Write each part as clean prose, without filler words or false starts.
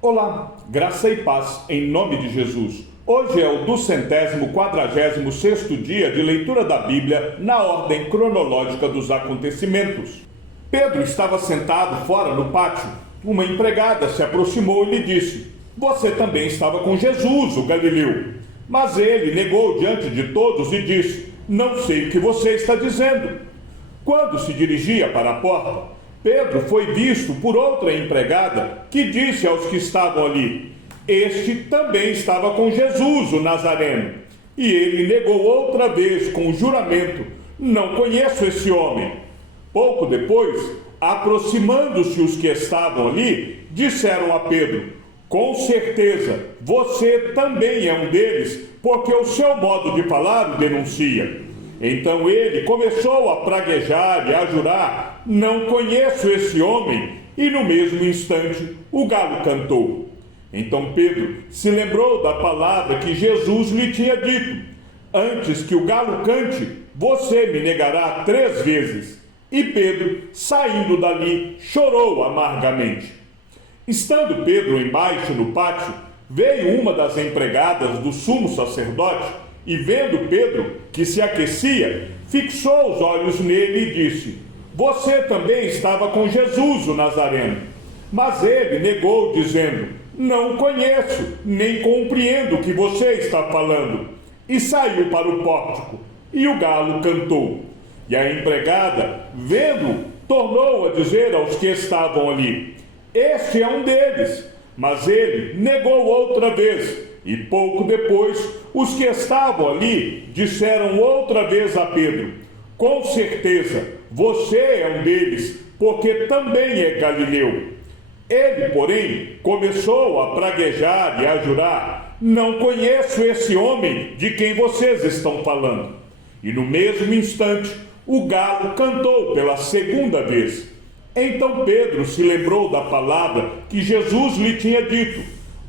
Olá, graça e paz em nome de Jesus. Hoje é o 246º dia de leitura da Bíblia na ordem cronológica dos acontecimentos. Pedro estava sentado fora no pátio. Uma empregada se aproximou e lhe disse: "Você também estava com Jesus, o Galileu." Mas ele negou diante de todos e disse: "Não sei o que você está dizendo." Quando se dirigia para a porta, Pedro foi visto por outra empregada que disse aos que estavam ali: "Este também estava com Jesus, o Nazareno." E ele negou outra vez com juramento: "Não conheço esse homem." Pouco depois, aproximando-se os que estavam ali, disseram a Pedro: "Com certeza, você também é um deles, porque o seu modo de falar o denuncia." Então ele começou a praguejar e a jurar: "Não conheço esse homem." E no mesmo instante o galo cantou. Então Pedro se lembrou da palavra que Jesus lhe tinha dito: "Antes que o galo cante, você me negará 3 vezes." E Pedro, saindo dali, chorou amargamente. Estando Pedro embaixo no pátio, veio uma das empregadas do sumo sacerdote e, vendo Pedro, que se aquecia, fixou os olhos nele e disse: "Você também estava com Jesus, o Nazareno." Mas ele negou, dizendo: "Não conheço, nem compreendo o que você está falando." E saiu para o pórtico, e o galo cantou. E a empregada, vendo, tornou a dizer aos que estavam ali: "Este é um deles." Mas ele negou outra vez. E pouco depois, os que estavam ali disseram outra vez a Pedro: "Com certeza, você é um deles, porque também é Galileu." Ele, porém, começou a praguejar e a jurar: "Não conheço esse homem de quem vocês estão falando." E no mesmo instante, o galo cantou pela segunda vez. Então Pedro se lembrou da palavra que Jesus lhe tinha dito: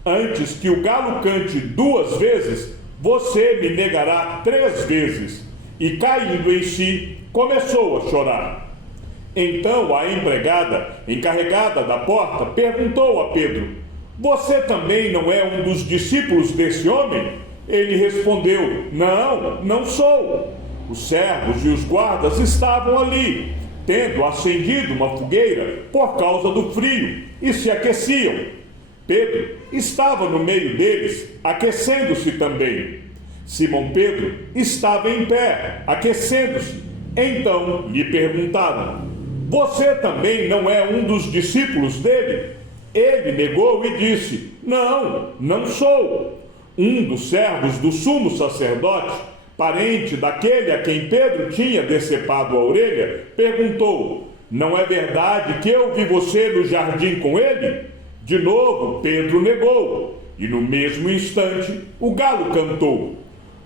"Antes que o galo cante 2 vezes, você me negará 3 vezes." E caindo em si, começou a chorar. Então a empregada, encarregada da porta, perguntou a Pedro: "Você também não é um dos discípulos desse homem?" Ele respondeu: "Não, não sou." Os servos e os guardas estavam ali, tendo acendido uma fogueira por causa do frio, e se aqueciam. Pedro estava no meio deles, aquecendo-se também. Simão Pedro estava em pé, aquecendo-se. Então lhe perguntaram: "Você também não é um dos discípulos dele?" Ele negou e disse: "Não, não sou." Um dos servos do sumo sacerdote, parente daquele a quem Pedro tinha decepado a orelha, perguntou: "Não é verdade que eu vi você no jardim com ele?" De novo Pedro negou, e no mesmo instante o galo cantou.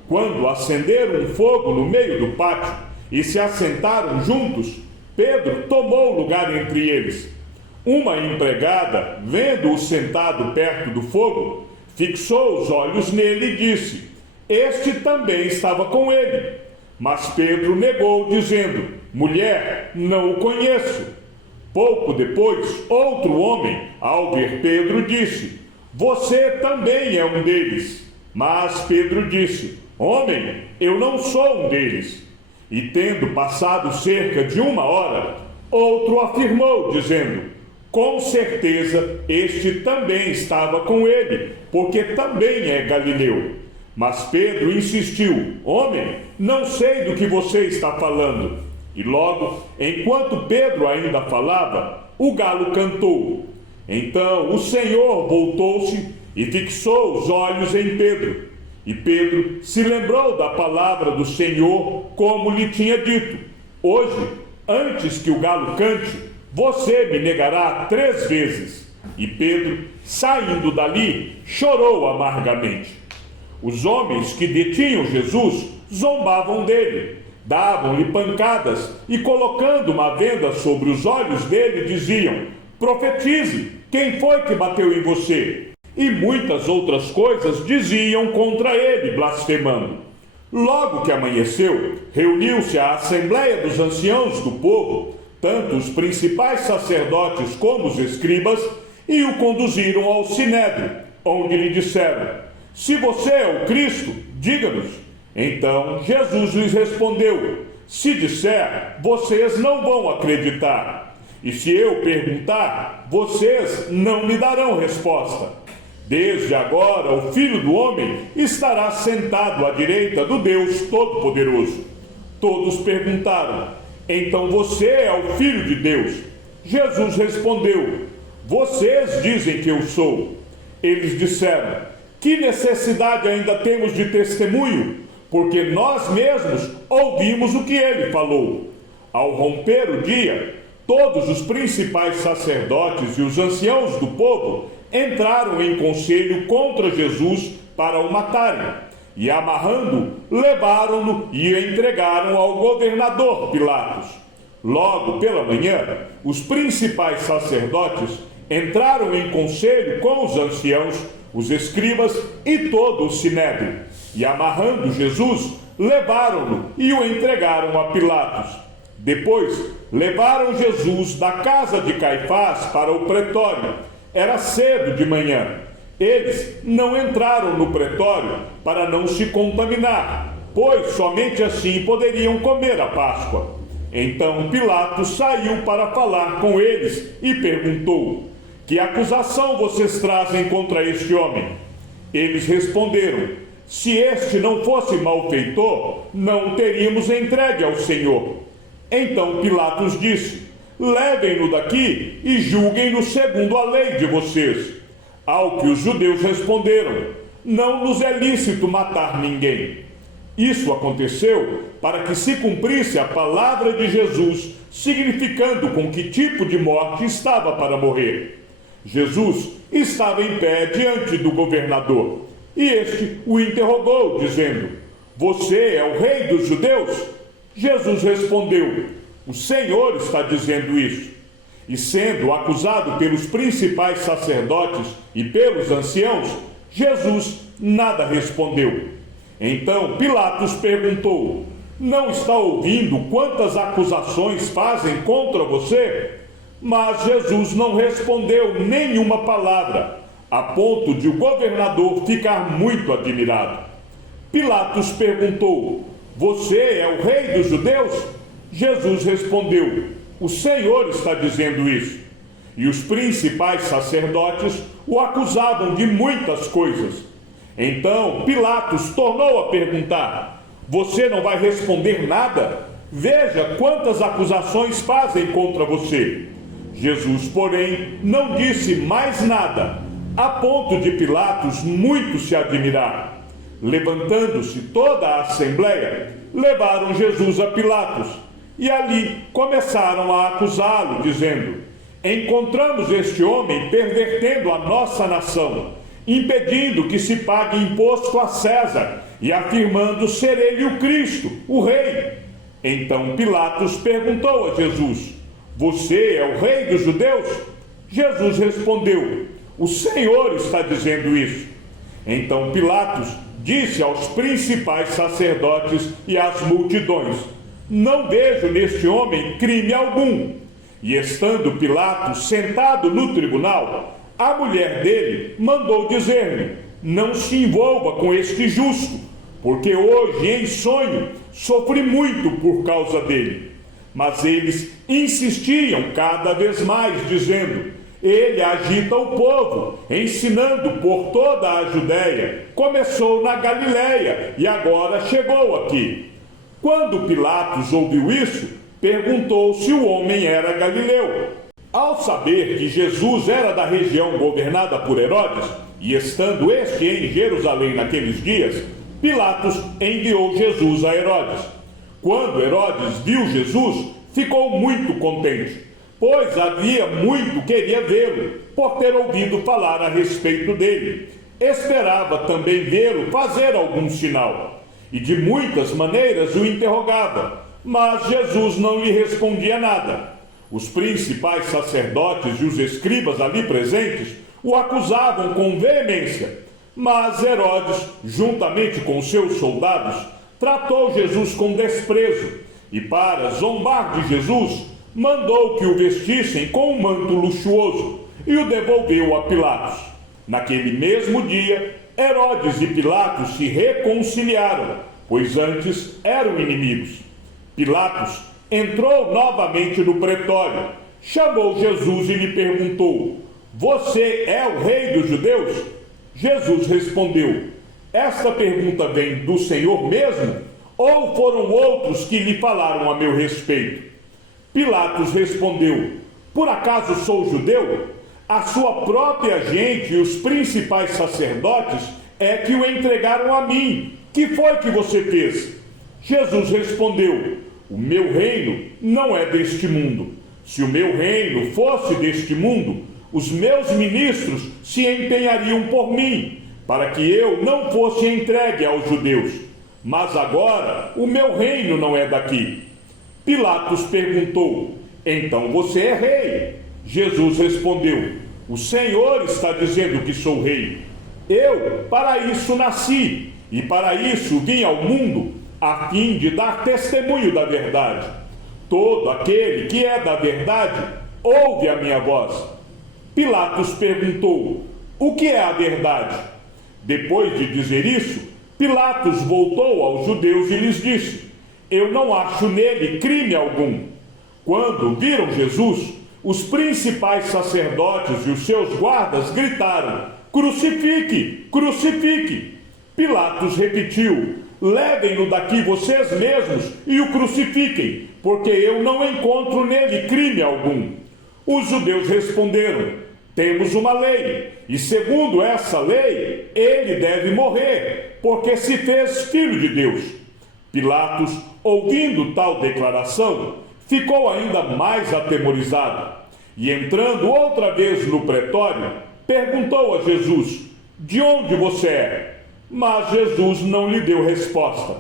Quando acenderam um fogo no meio do pátio e se assentaram juntos, Pedro tomou lugar entre eles. Uma empregada, vendo-o sentado perto do fogo, fixou os olhos nele e disse: "Este também estava com ele." Mas Pedro negou, dizendo: "Mulher, não o conheço." Pouco depois, outro homem, ao ver Pedro, disse: "Você também é um deles." Mas Pedro disse: "Homem, eu não sou um deles." E tendo passado cerca de 1 hora, outro afirmou, dizendo: "Com certeza, este também estava com ele, porque também é Galileu." Mas Pedro insistiu: "Homem, não sei do que você está falando." E logo, enquanto Pedro ainda falava, o galo cantou. Então o Senhor voltou-se e fixou os olhos em Pedro. E Pedro se lembrou da palavra do Senhor, como lhe tinha dito: "Hoje, antes que o galo cante, você me negará 3 vezes." E Pedro, saindo dali, chorou amargamente. Os homens que detinham Jesus zombavam dele, davam-lhe pancadas e, colocando uma venda sobre os olhos dele, diziam: "Profetize, quem foi que bateu em você?" E muitas outras coisas diziam contra ele, blasfemando. Logo que amanheceu, reuniu-se a assembleia dos anciãos do povo, tanto os principais sacerdotes como os escribas, e o conduziram ao sinédrio, onde lhe disseram: se você é o Cristo, diga-nos. Então Jesus lhes respondeu: se disser, vocês não vão acreditar. E se eu perguntar, vocês não me darão resposta. Desde agora o Filho do Homem estará sentado à direita do Deus Todo-Poderoso. Todos perguntaram: então você é o Filho de Deus? Jesus respondeu: vocês dizem que eu sou. Eles disseram: que necessidade ainda temos de testemunho? Porque nós mesmos ouvimos o que ele falou. Ao romper o dia, todos os principais sacerdotes e os anciãos do povo entraram em conselho contra Jesus para o matarem. E amarrando, levaram-no e o entregaram ao governador Pilatos. Logo pela manhã, os principais sacerdotes entraram em conselho com os anciãos, os escribas e todo o sinédrio. E amarrando Jesus, levaram-no e o entregaram a Pilatos. Depois, levaram Jesus da casa de Caifás para o pretório. Era cedo de manhã. Eles não entraram no pretório para não se contaminar, pois somente assim poderiam comer a Páscoa. Então Pilatos saiu para falar com eles e perguntou: que acusação vocês trazem contra este homem? Eles responderam: se este não fosse malfeitor, não o teríamos entregue ao Senhor. Então Pilatos disse: levem-no daqui e julguem-no segundo a lei de vocês. Ao que os judeus responderam: não nos é lícito matar ninguém. Isso aconteceu para que se cumprisse a palavra de Jesus, significando com que tipo de morte estava para morrer. Jesus estava em pé diante do governador, e este o interrogou, dizendo: você é o rei dos judeus? Jesus respondeu: o Senhor está dizendo isso. E sendo acusado pelos principais sacerdotes e pelos anciãos, Jesus nada respondeu. Então Pilatos perguntou: não está ouvindo quantas acusações fazem contra você? Mas Jesus não respondeu nenhuma palavra, a ponto de o governador ficar muito admirado. Pilatos perguntou: você é o rei dos judeus? Jesus respondeu: o Senhor está dizendo isso. E os principais sacerdotes o acusavam de muitas coisas. Então Pilatos tornou a perguntar: você não vai responder nada? Veja quantas acusações fazem contra você. Jesus, porém, não disse mais nada, a ponto de Pilatos muito se admirar. Levantando-se toda a assembleia, levaram Jesus a Pilatos, e ali começaram a acusá-lo, dizendo: encontramos este homem pervertendo a nossa nação, impedindo que se pague imposto a César, e afirmando ser ele o Cristo, o rei. Então Pilatos perguntou a Jesus: você é o rei dos judeus? Jesus respondeu: o Senhor está dizendo isso. Então Pilatos disse aos principais sacerdotes e às multidões: não vejo neste homem crime algum. E estando Pilatos sentado no tribunal, a mulher dele mandou dizer-lhe: não se envolva com este justo, porque hoje em sonho sofri muito por causa dele. Mas eles insistiam cada vez mais, dizendo: ele agita o povo, ensinando por toda a Judéia. Começou na Galiléia e agora chegou aqui. Quando Pilatos ouviu isso, perguntou se o homem era galileu. Ao saber que Jesus era da região governada por Herodes, e estando este em Jerusalém naqueles dias, Pilatos enviou Jesus a Herodes. Quando Herodes viu Jesus, ficou muito contente, pois havia muito queria vê-lo, por ter ouvido falar a respeito dele. Esperava também vê-lo fazer algum sinal, e de muitas maneiras o interrogava, mas Jesus não lhe respondia nada. Os principais sacerdotes e os escribas ali presentes o acusavam com veemência, mas Herodes, juntamente com seus soldados, tratou Jesus com desprezo e, para zombar de Jesus, mandou que o vestissem com um manto luxuoso e o devolveu a Pilatos. Naquele mesmo dia, Herodes e Pilatos se reconciliaram, pois antes eram inimigos. Pilatos entrou novamente no pretório, chamou Jesus e lhe perguntou: Você é o rei dos judeus? Jesus respondeu: Esta pergunta vem do Senhor mesmo? Ou foram outros que lhe falaram a meu respeito? Pilatos respondeu: Por acaso sou judeu? A sua própria gente e os principais sacerdotes é que o entregaram a mim. Que foi que você fez? Jesus respondeu: O meu reino não é deste mundo. Se o meu reino fosse deste mundo, os meus ministros se empenhariam por mim, para que eu não fosse entregue aos judeus. Mas agora o meu reino não é daqui. Pilatos perguntou: Então você é rei? Jesus respondeu: O Senhor está dizendo que sou rei. Eu para isso nasci, e para isso vim ao mundo, a fim de dar testemunho da verdade. Todo aquele que é da verdade ouve a minha voz. Pilatos perguntou: O que é a verdade? Depois de dizer isso, Pilatos voltou aos judeus e lhes disse: Eu não acho nele crime algum. Quando viram Jesus, os principais sacerdotes e os seus guardas gritaram: Crucifique! Crucifique! Pilatos repetiu: Levem-no daqui vocês mesmos e o crucifiquem, porque eu não encontro nele crime algum. Os judeus responderam: Temos uma lei, e segundo essa lei, ele deve morrer, porque se fez filho de Deus. Pilatos, ouvindo tal declaração, ficou ainda mais atemorizado, e entrando outra vez no pretório, perguntou a Jesus: De onde você é? Mas Jesus não lhe deu resposta.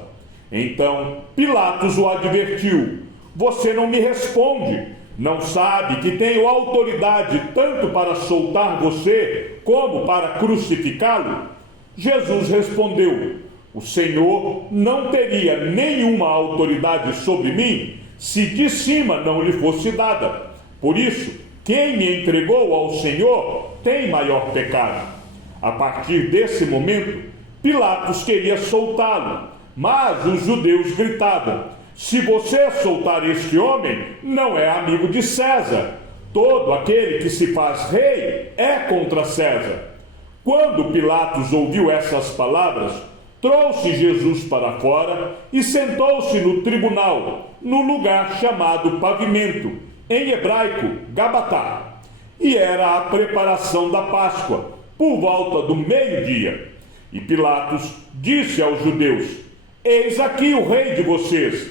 Então Pilatos o advertiu: Você não me responde? Não sabe que tenho autoridade tanto para soltar você como para crucificá-lo? Jesus respondeu: O Senhor não teria nenhuma autoridade sobre mim se de cima não lhe fosse dada. Por isso, quem me entregou ao Senhor tem maior pecado. A partir desse momento, Pilatos queria soltá-lo, mas os judeus gritavam: Se você soltar este homem, não é amigo de César. Todo aquele que se faz rei é contra César. Quando Pilatos ouviu essas palavras, trouxe Jesus para fora e sentou-se no tribunal, no lugar chamado Pavimento, em hebraico, Gabatá. E era a preparação da Páscoa, por volta do meio-dia. E Pilatos disse aos judeus: Eis aqui o rei de vocês.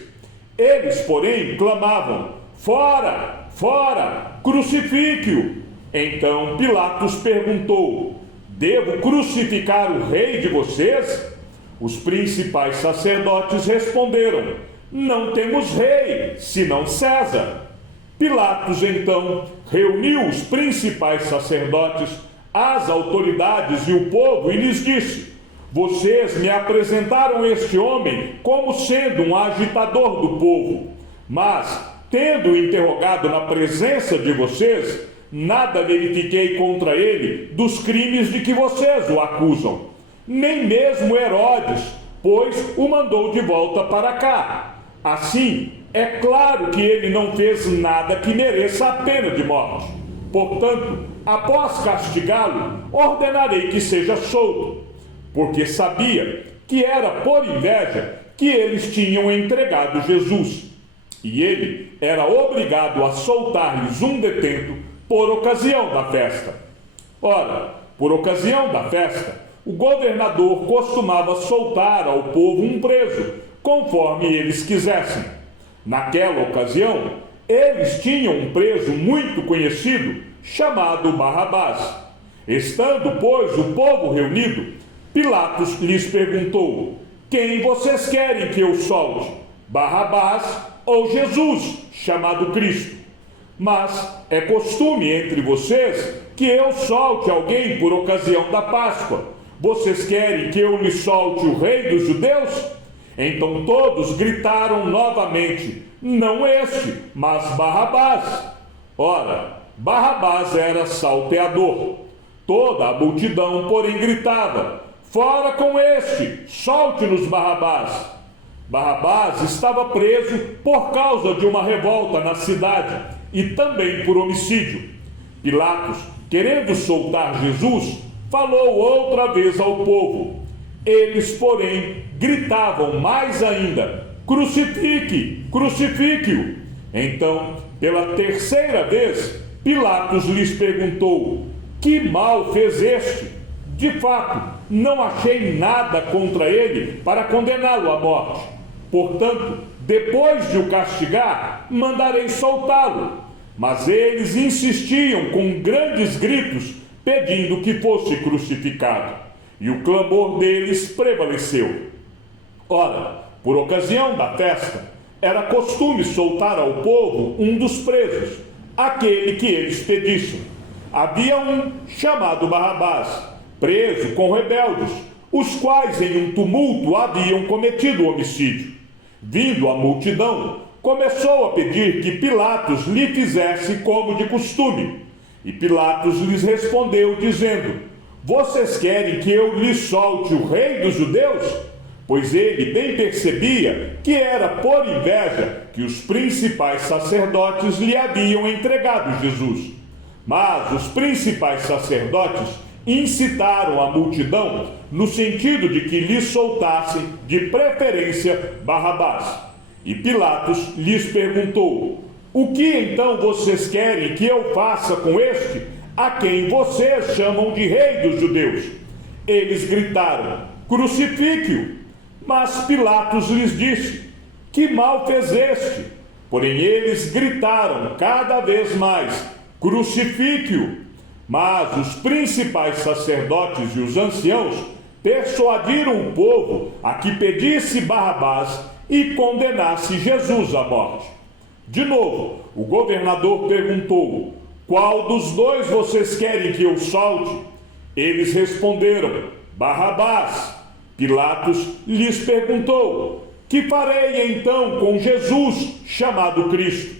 Eles, porém, clamavam: Fora, fora, crucifique-o. Então Pilatos perguntou: Devo crucificar o rei de vocês? Os principais sacerdotes responderam: Não temos rei, senão César. Pilatos, então, reuniu os principais sacerdotes, as autoridades e o povo e lhes disse: Vocês me apresentaram este homem como sendo um agitador do povo, mas, tendo interrogado na presença de vocês, nada verifiquei contra ele dos crimes de que vocês o acusam. Nem mesmo Herodes, pois o mandou de volta para cá. Assim, é claro que ele não fez nada que mereça a pena de morte. Portanto, após castigá-lo, ordenarei que seja solto, porque sabia que era por inveja que eles tinham entregado Jesus, e ele era obrigado a soltar-lhes um detento por ocasião da festa. Ora, por ocasião da festa, o governador costumava soltar ao povo um preso, conforme eles quisessem. Naquela ocasião, eles tinham um preso muito conhecido, chamado Barrabás. Estando, pois, o povo reunido, Pilatos lhes perguntou: Quem vocês querem que eu solte? Barrabás ou Jesus, chamado Cristo? Mas é costume entre vocês que eu solte alguém por ocasião da Páscoa. Vocês querem que eu lhe solte o rei dos judeus? Então todos gritaram novamente: Não este, mas Barrabás. Ora, Barrabás era salteador. Toda a multidão, porém, gritava: fora com este! Solte-nos Barrabás! Barrabás estava preso por causa de uma revolta na cidade e também por homicídio. Pilatos, querendo soltar Jesus, falou outra vez ao povo. Eles, porém, gritavam mais ainda: crucifique! Crucifique-o! Então, pela terceira vez, Pilatos lhes perguntou: que mal fez este? De fato, não achei nada contra ele para condená-lo à morte. Portanto, depois de o castigar, mandarei soltá-lo. Mas eles insistiam com grandes gritos, pedindo que fosse crucificado. E o clamor deles prevaleceu. Ora, por ocasião da festa, era costume soltar ao povo um dos presos, aquele que eles pedissem. Havia um chamado Barrabás, preso com rebeldes, os quais em um tumulto haviam cometido homicídio. Vindo a multidão, começou a pedir que Pilatos lhe fizesse como de costume. E Pilatos lhes respondeu, dizendo: vocês querem que eu lhes solte o rei dos judeus? Pois ele bem percebia que era por inveja que os principais sacerdotes lhe haviam entregado Jesus. Mas os principais sacerdotes incitaram a multidão no sentido de que lhe soltassem, de preferência, Barrabás. E Pilatos lhes perguntou: o que então vocês querem que eu faça com este, a quem vocês chamam de rei dos judeus? Eles gritaram: crucifique-o! Mas Pilatos lhes disse: que mal fez este? Porém eles gritaram cada vez mais: crucifique-o! Mas os principais sacerdotes e os anciãos persuadiram o povo a que pedisse Barrabás e condenasse Jesus à morte. De novo, o governador perguntou: qual dos dois vocês querem que eu solte? Eles responderam: Barrabás. Pilatos lhes perguntou: que farei então com Jesus, chamado Cristo?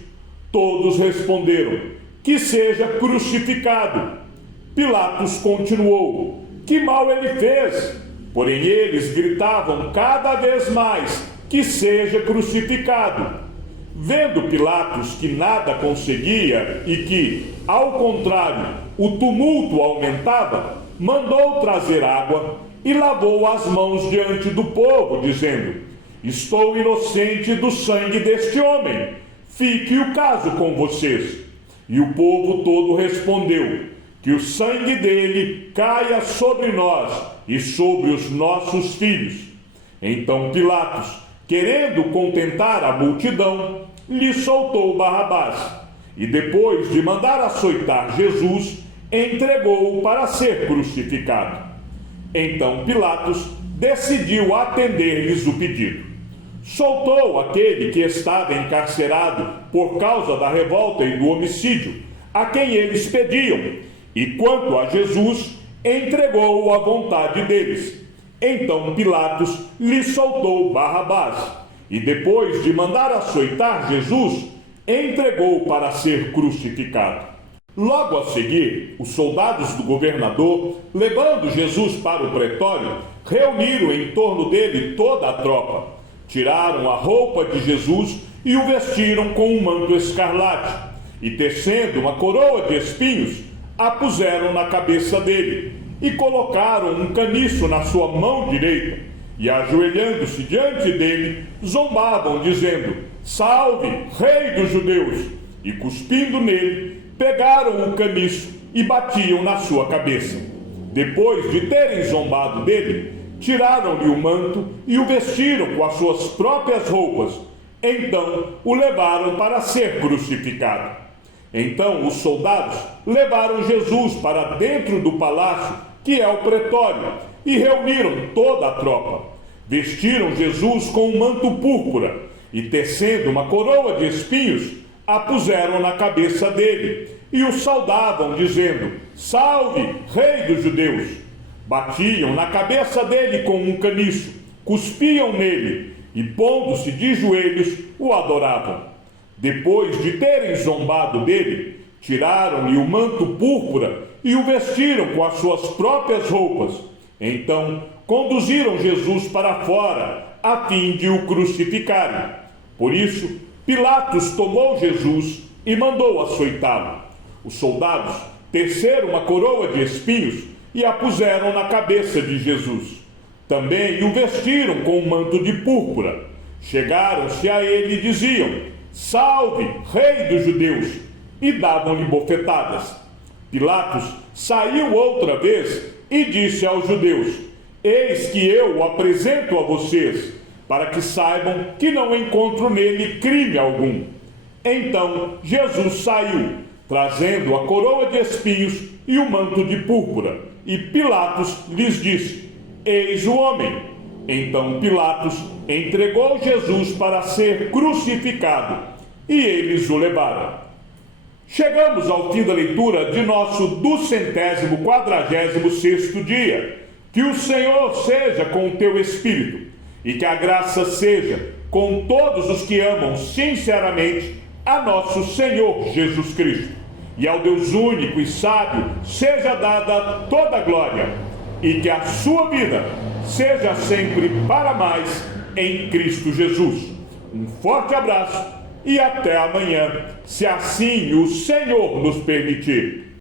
Todos responderam: que seja crucificado. Pilatos continuou: que mal ele fez? Porém eles gritavam cada vez mais: que seja crucificado. Vendo Pilatos que nada conseguia e que, ao contrário, o tumulto aumentava, mandou trazer água e lavou as mãos diante do povo, dizendo: estou inocente do sangue deste homem, fique o caso com vocês. E o povo todo respondeu: que o sangue dele caia sobre nós e sobre os nossos filhos. Então Pilatos, querendo contentar a multidão, lhe soltou Barrabás, e depois de mandar açoitar Jesus, entregou-o para ser crucificado. Então Pilatos decidiu atender-lhes o pedido. Soltou aquele que estava encarcerado por causa da revolta e do homicídio, a quem eles pediam, e quanto a Jesus, entregou-o à vontade deles. Então Pilatos lhe soltou Barrabás, e depois de mandar açoitar Jesus, entregou-o para ser crucificado. Logo a seguir, os soldados do governador, levando Jesus para o pretório, reuniram em torno dele toda a tropa. Tiraram a roupa de Jesus e o vestiram com um manto escarlate, e tecendo uma coroa de espinhos, a puseram na cabeça dele, e colocaram um caniço na sua mão direita, e ajoelhando-se diante dele, zombavam, dizendo: salve, rei dos judeus! E cuspindo nele, pegaram o caniço e batiam na sua cabeça. Depois de terem zombado dele, tiraram-lhe o manto e o vestiram com as suas próprias roupas. Então o levaram para ser crucificado. Então os soldados levaram Jesus para dentro do palácio, que é o pretório, e reuniram toda a tropa. Vestiram Jesus com um manto púrpura e, tecendo uma coroa de espinhos, a puseram na cabeça dele e o saudavam, dizendo: salve, rei dos judeus! Batiam na cabeça dele com um caniço, cuspiam nele e, pondo-se de joelhos, o adoravam. Depois de terem zombado dele, Tiraram-lhe o manto púrpura e o vestiram com as suas próprias roupas. Então conduziram Jesus para fora, a fim de o crucificarem. Por isso, Pilatos tomou Jesus e mandou açoitá-lo. Os soldados teceram uma coroa de espinhos e a puseram na cabeça de Jesus. Também o vestiram com um manto de púrpura. Chegaram-se a ele e diziam: Salve, Rei dos Judeus! E davam-lhe bofetadas. Pilatos saiu outra vez e disse aos judeus: Eis que eu o apresento a vocês, para que saibam que não encontro nele crime algum. Então Jesus saiu, trazendo a coroa de espinhos e o manto de púrpura. E Pilatos lhes disse: Eis o homem. Então Pilatos entregou Jesus para ser crucificado, e eles o levaram. Chegamos ao fim da leitura de nosso 246º dia. Que o Senhor seja com o teu espírito, e que a graça seja com todos os que amam sinceramente a nosso Senhor Jesus Cristo. E ao Deus único e sábio seja dada toda a glória, e que a sua vida seja sempre para mais em Cristo Jesus. Um forte abraço e até amanhã, se assim o Senhor nos permitir.